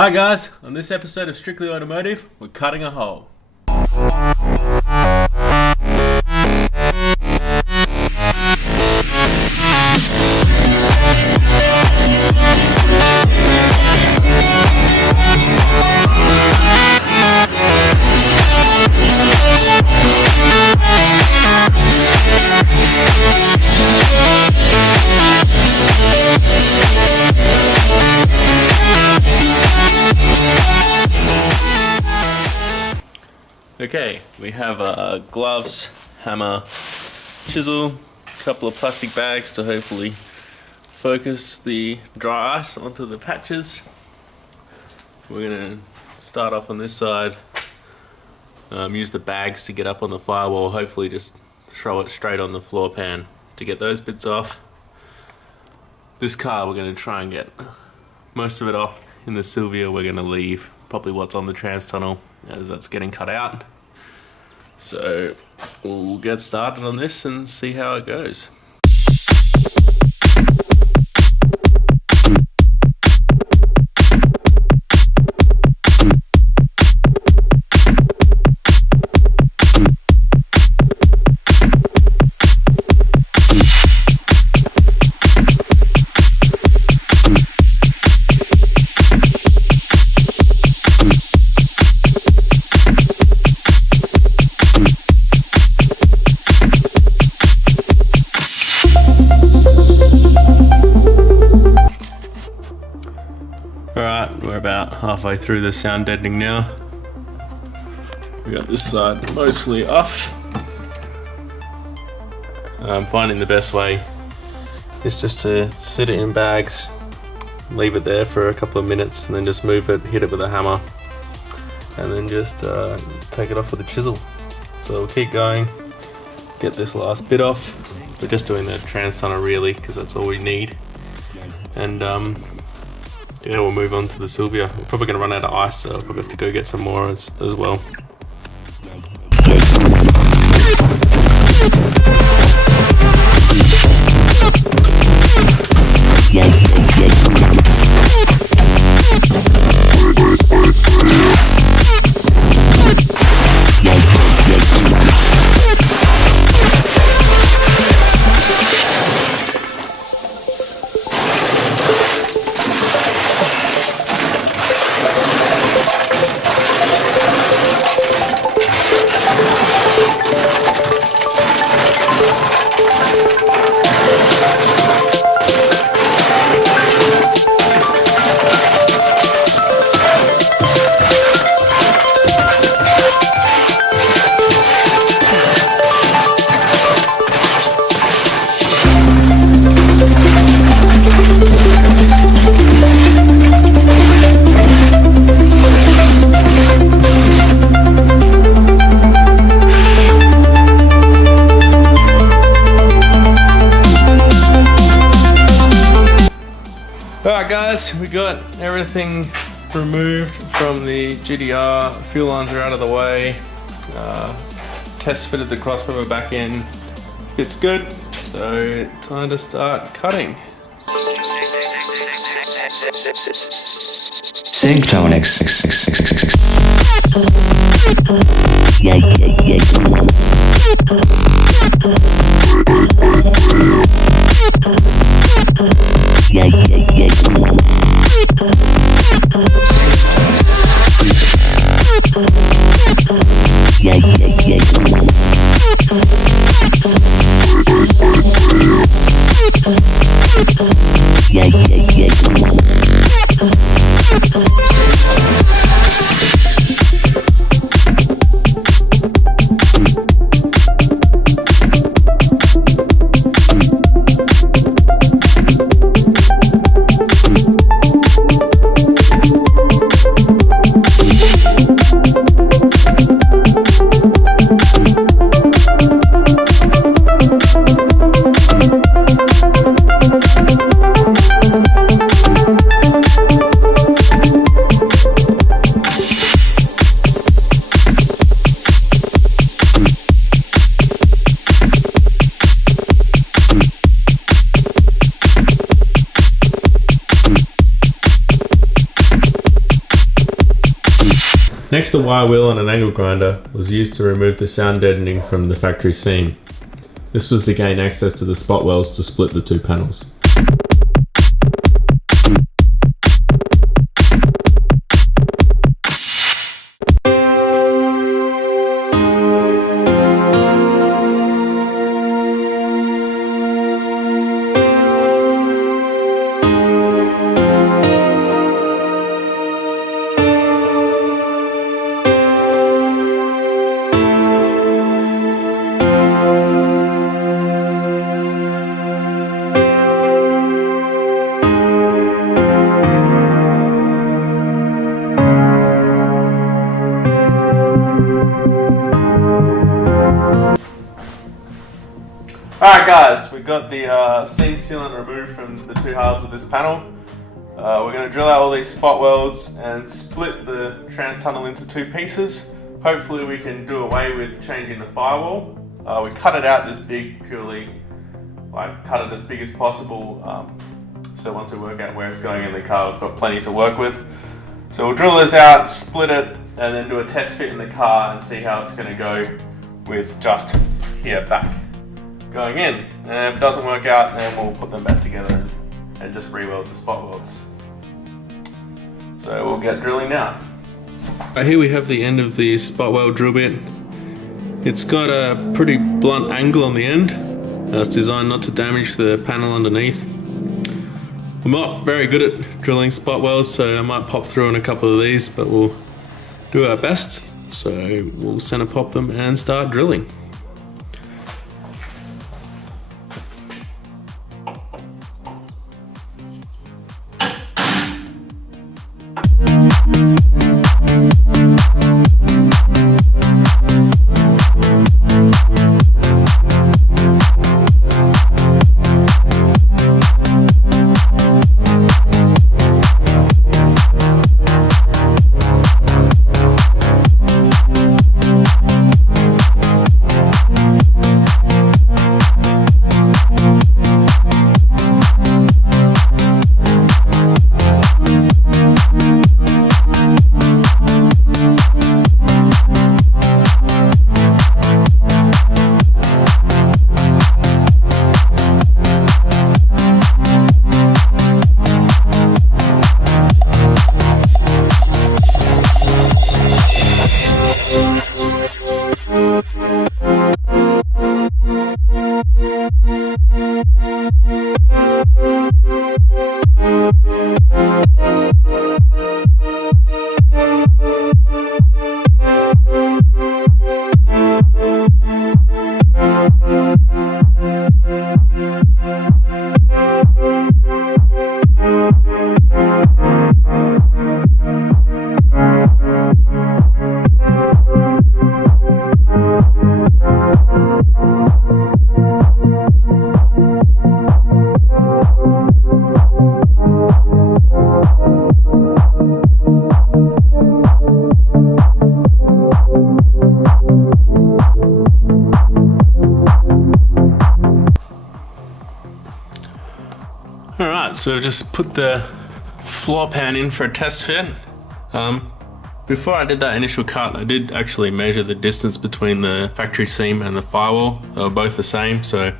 Hi guys, on this episode of Strictly Automotive, we're cutting a hole. Okay, we have gloves, hammer, chisel, a couple of plastic bags to hopefully focus the dry ice onto the patches. We're going to start off on this side, use the bags to get up on the firewall, hopefully just throw it straight on the floor pan to get those bits off. This car we're going to try and get most of it off. In the Silvia we're going to leave probably what's on the trans tunnel as that's getting cut out. So we'll get started on this and see how it goes. Alright, we're about halfway through the sound deadening now. We got this side mostly off. I'm finding the best way is just to sit it in bags, leave it there for a couple of minutes, and then just move it, hit it with a hammer, and then just take it off with a chisel. So we'll keep going, get this last bit off. We're just doing the trans tunnel really, because that's all we need. And yeah, we'll move on to the Silvia. We're probably going to run out of ice, so we'll probably have to go get some more as well. Alright guys, we got everything removed from the GDR, fuel lines are out of the way, test fitted the crossover back in, it's good, so time to start cutting. Synctonic 66666. Next, a wire wheel and an angle grinder was used to remove the sound deadening from the factory seam. This was to gain access to the spot welds to split the two panels. Alright guys, we've got the seam sealant removed from the two halves of this panel. We're going to drill out all these spot welds and split the trans tunnel into two pieces. Hopefully we can do away with changing the firewall. We cut it out this big purely, cut it as big as possible, so once we work out where it's going in the car we've got plenty to work with. So we'll drill this out, split it, and then do a test fit in the car and see how it's going to go with just here back going in. And if it doesn't work out, then we'll put them back together and just re-weld the spot welds. So we'll get drilling now. Right, here we have the end of the spot weld drill bit. It's got a pretty blunt angle on the end. It's designed not to damage the panel underneath. I'm not very good at drilling spot welds, so I might pop through on a couple of these, but we'll do our best. So we'll center pop them and start drilling. Alright, so I've just put the floor pan in for a test fit. Before I did that initial cut, I did actually measure the distance between the factory seam and the firewall. They were both the same, so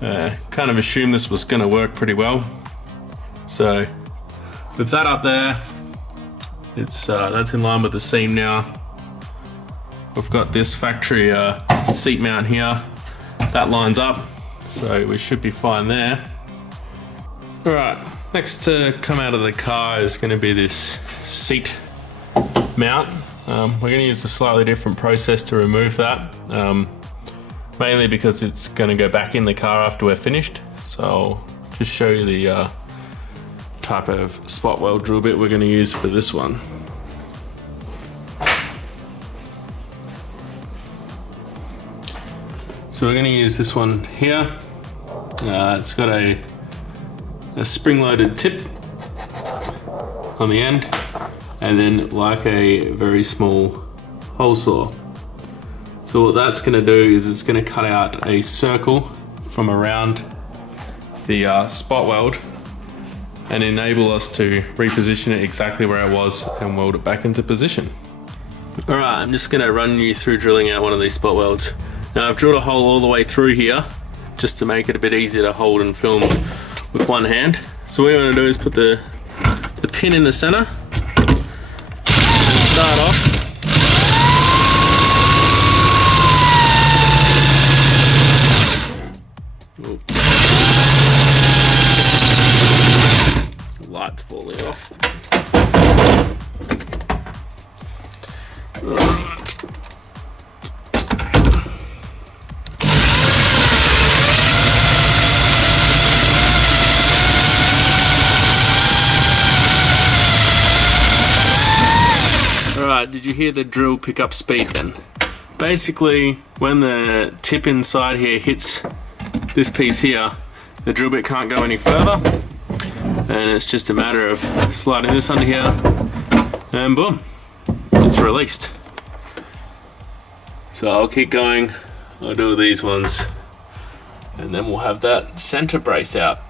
kind of assumed this was going to work pretty well. So with that up there, that's in line with the seam now. We've got this factory seat mount here. That lines up, so we should be fine there. Alright, next to come out of the car is going to be this seat mount. We're going to use a slightly different process to remove that, mainly because it's going to go back in the car after we're finished. So I'll just show you the type of spot weld drill bit we're going to use for this one. So we're going to use this one here. It's got a spring-loaded tip on the end, and then like a very small hole saw. So what that's going to do is it's going to cut out a circle from around the spot weld and enable us to reposition it exactly where it was and weld it back into position. Alright, I'm just going to run you through drilling out one of these spot welds. Now I've drilled a hole all the way through here just to make it a bit easier to hold and film with one hand. So what you want to do is put the pin in the center and start off. Ooh. The light's falling off. Alright, did you hear the drill pick up speed then? Basically, when the tip inside here hits this piece here, the drill bit can't go any further, and it's just a matter of sliding this under here, and boom, it's released. So I'll keep going, I'll do these ones, and then we'll have that center brace out.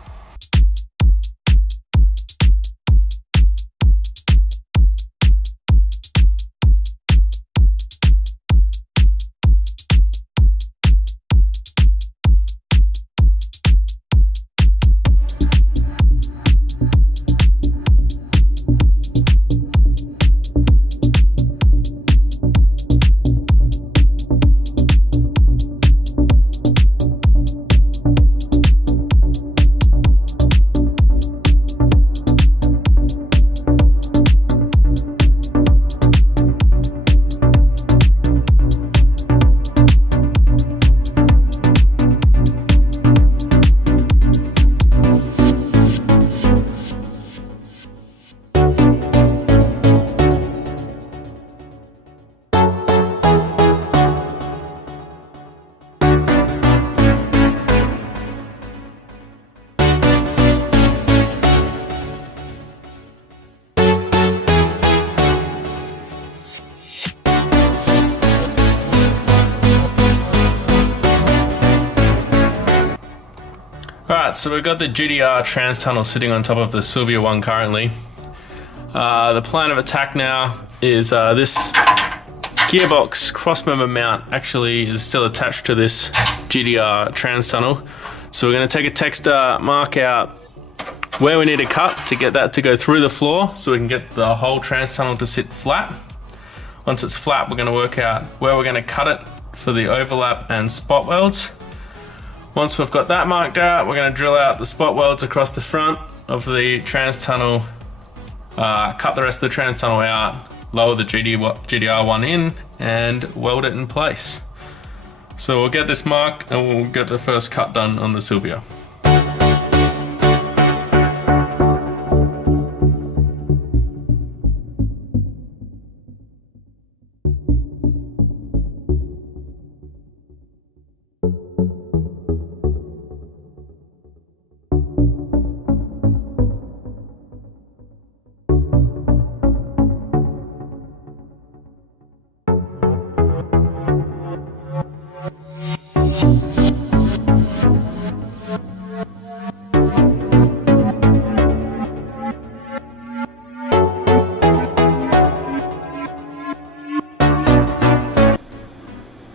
Alright, so we've got the GDR trans tunnel sitting on top of the Silvia one currently. The plan of attack now is this gearbox crossmember mount actually is still attached to this GDR trans tunnel. So we're going to take a texter, mark out where we need to cut to get that to go through the floor so we can get the whole trans tunnel to sit flat. Once it's flat, we're going to work out where we're going to cut it for the overlap and spot welds. Once we've got that marked out, we're going to drill out the spot welds across the front of the trans tunnel, cut the rest of the trans tunnel out, lower the GDR one in, and weld it in place. So we'll get this marked and we'll get the first cut done on the Silvia.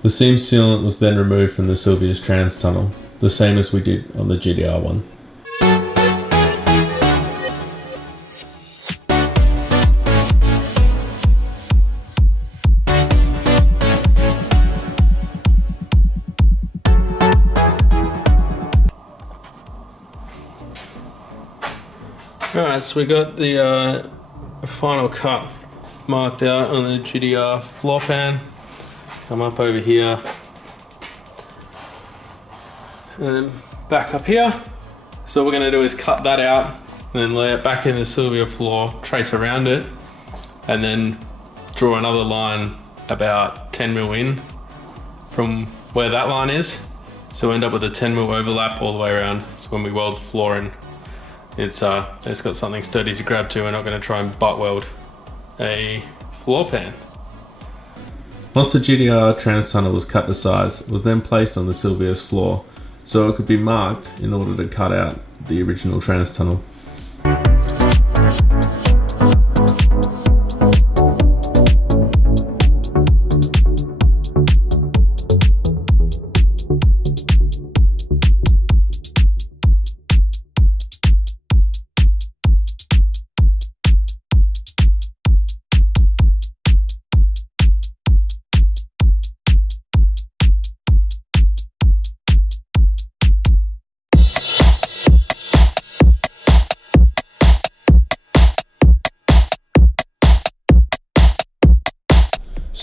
The seam sealant was then removed from the Silvia's trans tunnel, the same as we did on the GDR one. Alright, so we got the final cut marked out on the GDR floor pan. Come up over here and then back up here. So what we're going to do is cut that out and then lay it back in the Silvia floor, trace around it, and then draw another line about 10 mil in from where that line is. So we end up with a 10 mil overlap all the way around. So when we weld the floor in, it's got something sturdy to grab to. We're not going to try and butt weld a floor pan. Once the GDR trans tunnel was cut to size, it was then placed on the Silvia's floor so it could be marked in order to cut out the original trans tunnel.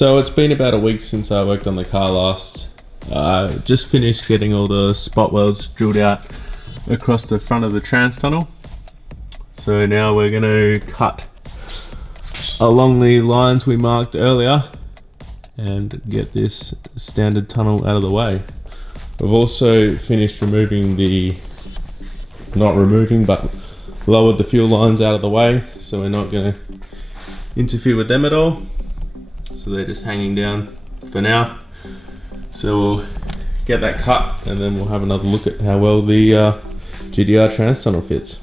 So it's been about a week since I worked on the car last. I just finished getting all the spot welds drilled out across the front of the trans tunnel. So now we're going to cut along the lines we marked earlier and get this standard tunnel out of the way. We've also finished removing but lowered the fuel lines out of the way, so we're not going to interfere with them at all. So they're just hanging down for now. So we'll get that cut and then we'll have another look at how well the GDR trans tunnel fits.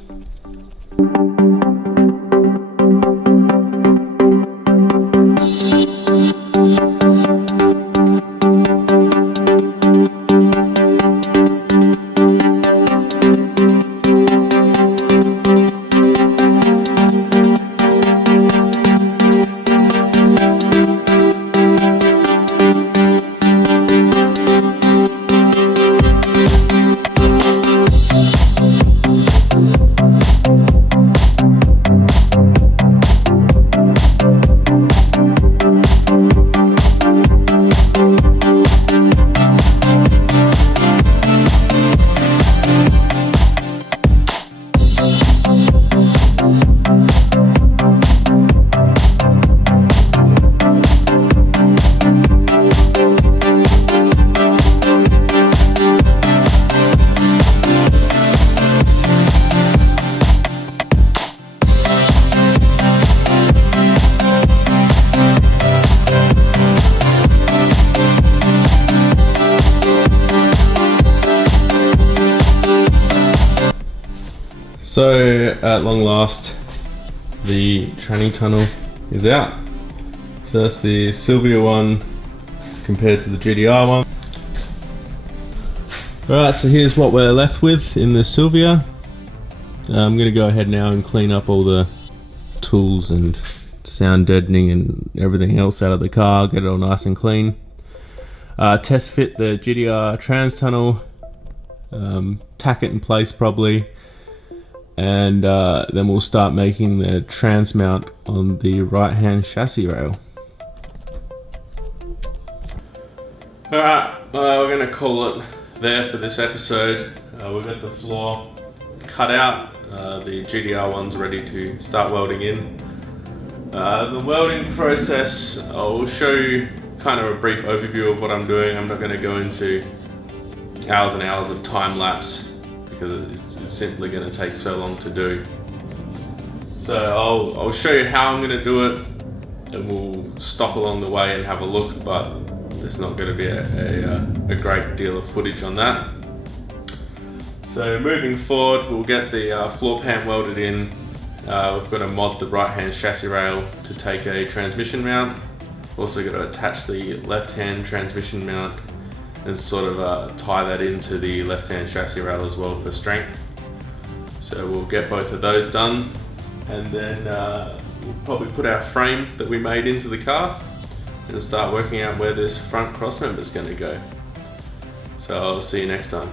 So at long last, the tranny tunnel is out. So that's the Silvia one compared to the GDR one. Alright, so here's what we're left with in the Silvia. I'm going to go ahead now and clean up all the tools and sound deadening and everything else out of the car, get it all nice and clean. Test fit the GDR trans tunnel, tack it in place probably, and then we'll start making the trans mount on the right hand chassis rail. Alright, we're going to call it there for this episode. We've got the floor cut out, the GDR one's ready to start welding in. The welding process, I'll show you kind of a brief overview of what I'm doing. I'm not going to go into hours and hours of time lapse because it's simply going to take so long to do. So I'll show you how I'm going to do it, and we'll stop along the way and have a look, but there's not going to be a great deal of footage on that. So moving forward, we'll get the floor pan welded in. We've got to mod the right hand chassis rail to take a transmission mount. Also got to attach the left hand transmission mount and sort of tie that into the left hand chassis rail as well for strength. So we'll get both of those done, and then we'll probably put our frame that we made into the car and start working out where this front cross member is going to go. So I'll see you next time.